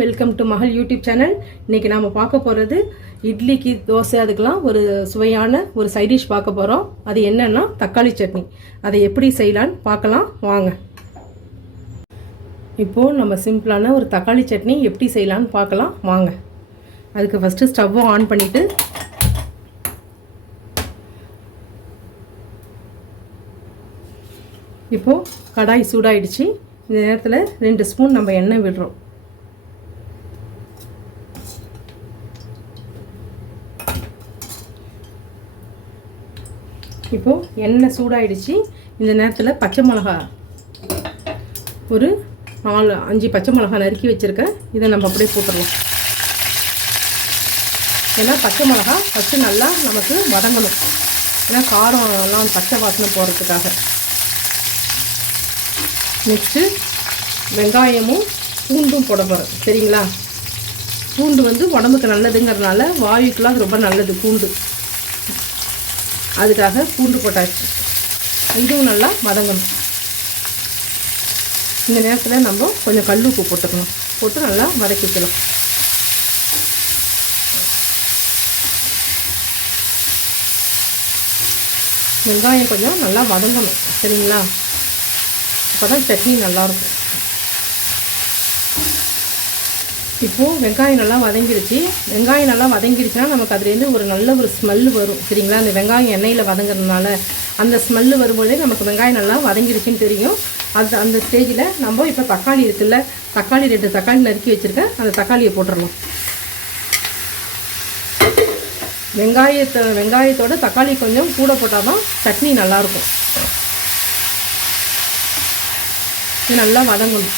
Welcome to மகள் YouTube channel. இன்னைக்கு நாம பார்க்க போறது இட்லிக்கு தோசை அதுக்கெல்லாம் ஒரு சுவையான ஒரு சைட் டிஷ் பார்க்க போறோம். அது என்னன்னா தக்காளி சட்னி. அதை எப்படி செய்யலான்னு பார்க்கலாம் வாங்க. இப்போ நம்ம சிம்பிளான ஒரு தக்காளி சட்னி எப்படி செய்யலான்னு பார்க்கலாம் வாங்க. அதுக்கு ஃபர்ஸ்ட் ஸ்டவ்வை ஆன் பண்ணிட்டு இப்போ கடாய் சூடாயிடுச்சு. இந்த நேரத்தில் 2 ஸ்பூன் நம்ம எண்ணெய் விடுறோம். இப்போ எண்ணெய் சூடாயிடுச்சு. இந்த நேரத்தில் பச்சை மிளகா ஒரு 4-5 பச்சை மிளகா நறுக்கி வச்சுருக்கேன். இதை நம்ம அப்படியே போட்டுடலாம். ஏன்னா பச்சை மிளகா ஃபஸ்ட்டு நல்லா நமக்கு வதங்கணும். ஏன்னா காரம் எல்லாம் பச்சை வாசனை போகிறதுக்காக. நெக்ஸ்ட்டு வெங்காயமும் பூண்டும் போட போகிறேன். சரிங்களா? பூண்டு வந்து உடம்புக்கு நல்லதுங்கிறதுனால வாயுக்கெலாம் ரொம்ப நல்லது பூண்டு. அதுக்காக பூண்டு போட்டாச்சு. இதுவும் நல்லா வதங்கணும். இந்த நேரத்தில் நம்ம கொஞ்சம் கல் உப்பு போட்டுக்கணும். போட்டு நல்லா வதக்கிக்கலாம். வெங்காயம் கொஞ்சம் நல்லா வதங்கணும். சரிங்களா? அப்போ தான் சட்னி நல்லாயிருக்கும். இப்போது வெங்காயம் நல்லா வதங்கிடுச்சு. வெங்காயம் நல்லா வதங்கிடுச்சுன்னா நமக்கு அதுலேருந்து ஒரு நல்ல ஒரு ஸ்மெல்லு வரும். சரிங்களா? அந்த வெங்காயம் எண்ணெயில் வதங்குறதுனால அந்த ஸ்மெல்லு வரும்போதே நமக்கு வெங்காயம் நல்லா வதங்கிடுச்சுன்னு தெரியும். அந்த ஸ்டேஜில் நம்ம இப்போ தக்காளி இருக்குல்ல, தக்காளி 2 தக்காளி நறுக்கி வச்சுருக்கேன். அந்த தக்காளியை போட்டுடலாம். வெங்காயத்தோட தக்காளி கொஞ்சம் கூட போட்டால் தான் சட்னி நல்லாயிருக்கும். இது நல்லா வதங்கணும்.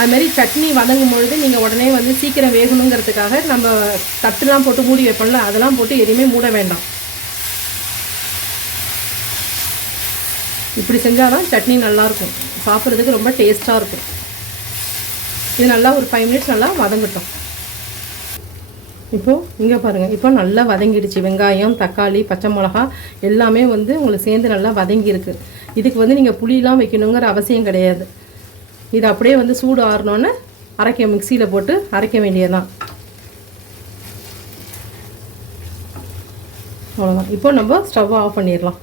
அதுமாரி சட்னி வதங்கும் பொழுது நீங்கள் உடனே வந்து சீக்கிரம் வேகணுங்கிறதுக்காக நம்ம தட்டுலாம் போட்டு மூடி வைப்போம்ல, அதெல்லாம் போட்டு எதுவுமே மூட வேண்டாம். இப்படி செஞ்சால் தான் சட்னி நல்லாயிருக்கும். சாப்பிட்றதுக்கு ரொம்ப டேஸ்ட்டாக இருக்கும். இது நல்லா ஒரு 5 மினிட்ஸ் நல்லா வதங்கட்டும். இப்போது இங்கே பாருங்கள், இப்போ நல்லா வதங்கிடுச்சு. வெங்காயம், தக்காளி, பச்சை மிளகா எல்லாமே வந்து உங்களுக்கு சேர்ந்து நல்லா வதங்கியிருக்கு. இதுக்கு வந்து நீங்கள் புளியெலாம் வைக்கணுங்கிற அவசியம் கிடையாது. இது அப்படியே வந்து சூடு ஆறணுன்னு மிக்சியில் போட்டு அரைக்க வேண்டியதுதான். அவ்வளோதான். இப்போ நம்ம ஸ்டவ்வை ஆஃப் பண்ணிடலாம்.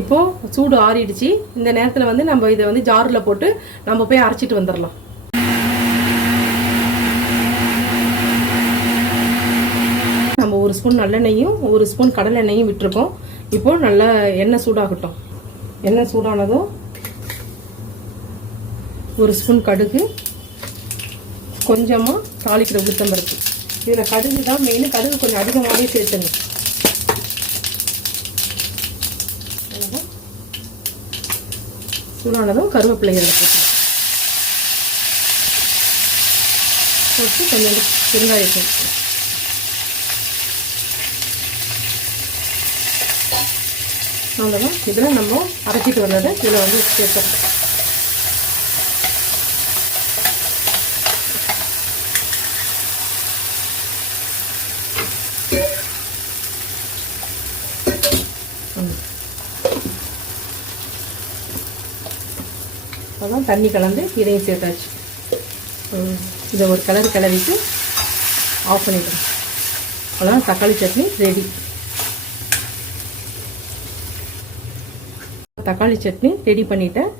இப்போது சூடு ஆறிடுச்சு. இந்த நேரத்தில் வந்து நம்ம இதை வந்து ஜாரில் போட்டு நம்ம போய் அரைச்சிட்டு வந்துடலாம். நம்ம 1 ஸ்பூன் நல்லெண்ணெயும் 1 ஸ்பூன் கடலை எண்ணெயும் விட்டுருக்கோம். இப்போது நல்லா எண்ணெய் சூடாகட்டும். எண்ணெய் சூடானதும் 1 ஸ்பூன் கடுகு, கொஞ்சமாக தாளிக்கிற உளுத்தம்பருப்பு. இதில் கடுகு தான் மெயின். கடுகு கொஞ்சம் அதிகமாகவே சேர்த்துங்க. சூடானதும் கருவேப்பிலை இதில் போட்டு கொஞ்சம் பெருங்காயத்தை அவ்வளோதான். இதில் நம்ம அரைச்சிட்டு வந்ததை இதில் வந்து சேர்த்துறோம். அதான் தண்ணி கலந்து இதையும் சேர்த்தாச்சு. இதை ஒரு கிளறிட்டு ஆஃப் பண்ணிடுறோம். அவ்வளோதான், தக்காளி சட்னி ரெடி. தக்காளி சட்னி ரெடி பண்ணிட்டேன்.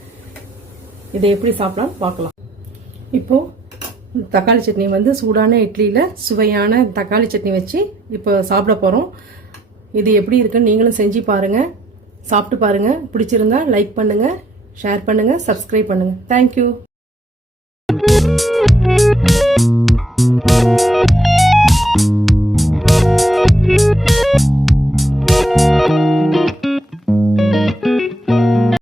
இதை எப்படி சாப்பிடலாம்னு பார்க்கலாம். இப்போது தக்காளி சட்னி வந்து சூடான இட்லியில் சுவையான தக்காளி சட்னி வச்சு இப்போ சாப்பிட போகிறோம். இது எப்படி இருக்குன்னு நீங்களும் செஞ்சு பாருங்கள், சாப்பிட்டு பாருங்கள். பிடிச்சிருந்தா லைக் பண்ணுங்கள், ஷேர் பண்ணுங்கள், சப்ஸ்கிரைப் பண்ணுங்கள். தேங்க்யூ.